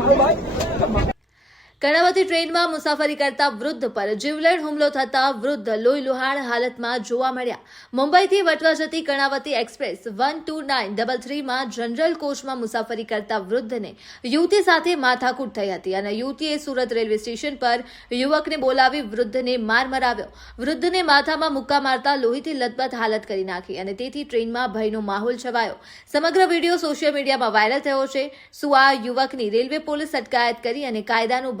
Bye bye. Karnavati ટ્રેનમાં મુસાફરી કરતા વૃદ્ધ પર જીવલેણ હુમલો થતા વૃદ્ધ લોહી લુહાણ હાલતમાં જોવા મળ્યા. મુંબઈથી વટવા જતી Karnavati express one two nine double થ્રીમાં general કોચમાં મુસાફરી કરતા વૃદ્ધને યુવતી સાથે માથાકૂટ થઈ હતી અને યુવતીએ સુરત રેલવે સ્ટેશન પર યુવકને બોલાવી વૃદ્ધને માર મરાવ્યો. વૃદ્ધને માથામાં મુક્કા મારતા લોહીથી લથબથ હાલત કરી નાખી અને તેથી ટ્રેનમાં ભયનો માહોલ છવાયો. સમગ્ર વીડિયો સોશિયલ મીડિયામાં વાયરલ થયો છે. શું આ યુવકની રેલવે પોલીસ અટકાયત કરી અને કાયદાનું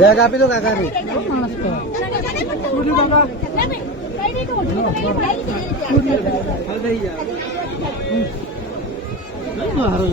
બેગ આપી દો કાકાની. આવું